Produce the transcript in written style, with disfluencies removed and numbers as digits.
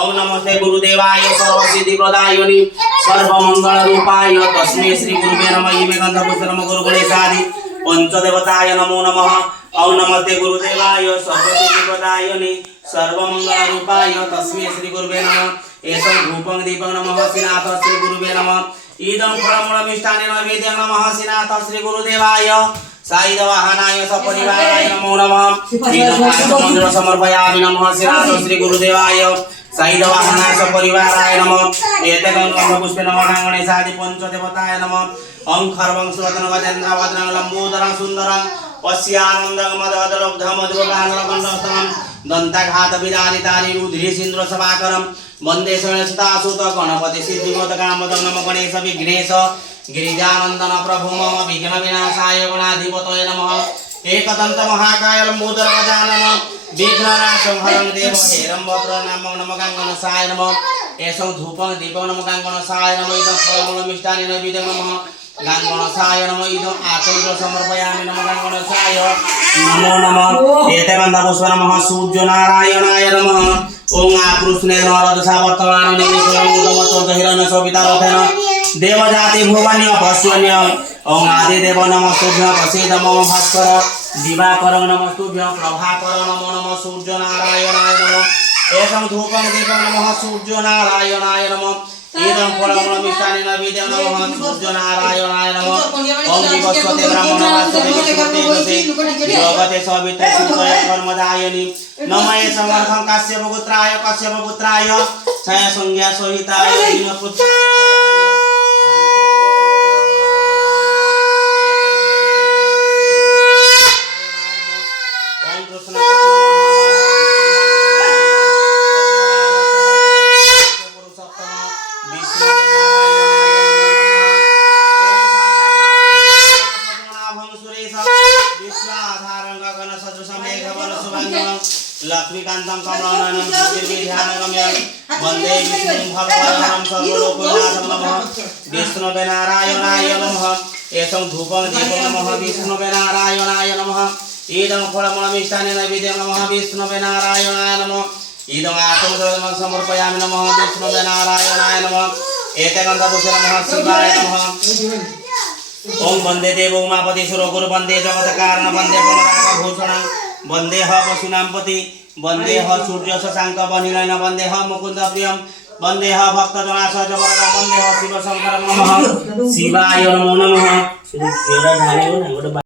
ओम नमस्ते गुरुदेवाय सर्वसिद्धिप्रदायिने सर्वमंगलरूपाय तस्मै श्री गुरुवे नमः। इमे गंधपुष्प नमः गुरुगणेशादि पंचदेवताय नमो नमः। ओम नमस्ते गुरुदेवाय सर्वसिद्धिप्रदायिने सर्वमंगलरूपाय तस्मै श्री गुरुवे नमः। एषं धूपं दीपं नमः श्रीनाथ श्री गुरुवे नमः। इदं फलमूलमिष्टान्ने नैवेद्यं नमः श्रीनाथ श्री गुरुदेवाय। साईदवाहनाय सपरिवाराय नमो नमः। इदं मंत्र समर्पयामि नमः श्रीनाथ श्री गुरुदेवाय। साईदवाहनाय सपरिवाराय नमः। एतकं गंधपुष्पे नमः गणेशादि पंचदेवताय नमः। ओं खर्वं सुवदनं गजेन्द्र वदनं लंबोदरं सुन्दरं पश्यानन्दं मदवदलब्धं मधुरगानगन्धस्तमं दन्ताघात विदारितानि रुधिरे सिन्द्र सभाकरं वन्दे शरणसुतासुत गणपति सिद्धिमोदकामदं नमः। गणेश विघ्नेश गिरिजानन्दन प्रभु मम विघ्न विनाशाय गणाधिपतये नमः। एकदन्त महाकाय लंबोदर गजानन विघ्ननाशं हरं देव हेरं वप्रनामं नमः। गणगणसाय नमः। एषं धूपं दीपं नमः गणगणसाय नमः। इदं फलमूलमिष्टान्ने नैवेद्यं नमः गणगणसाय नमः। इदं आचमनं समर्पयामि नमः गणगणसाय नमो नमः। एतगन्धपुष्प नमः सूर्यनारायणाय नमः। ओं आकृष्णेन रजसा वर्तमानं निमिषं हिरण्यशोभितारथेन देवजाति भुवन्य पश्यन्य। ओं आदिदेव नमस्तुभ्यं प्रसीद मम भास्कर दिवाकर नमस्तुभ्यं प्रभाकर नमो नमः। सूर्यनारायणाय नमः। एषं धूपं दीपं नमः सूर्यनारायणाय नमः। इदं फलमूलमिष्टान्ने नैवेद्यं नमः सूर्यनारायणाय नमः। ओं विवस्वते ब्रह्मणस्पते जगते सवित्रे सुतये कर्मदायिनि नमः। एषमर्थं काश्यपपुत्राय कश्यपपुत्राय छायासंज्ञा सहिताय दीनपुत्राय लक्ष्मीकान्तं कमलाननं ज्योतिर्विध्यानगम्यं वन्दे विष्णुं भगवानं सर्वलोकनाथं नमः। विष्णवे नारायणाय नमः। एषं धूपं दीपं नमः विष्णवे नारायणाय नमः। इदं फलमूलमिष्टान्ने नैवेद्यं नमः विष्णवे नारायणाय नमः। इदं आचमनं समर्पयामि नमः विष्णवे नारायणाय नमः। एतगन्धपुष्पे नमः शिवाय नमः। ओं वन्दे देवो उमापति सुरगुरु वन्दे जगत्कारण वन्दे पुनरागभूषणं वन्दे ह पशूनांपति वन्दे ह सूर्य शशांक वनिनयन वन्दे ह मुकुंद प्रियं वन्दे ह भक्तजनासह वरदं वन्दे ह शिव शंकर नमः। शिवाय नमो नमः।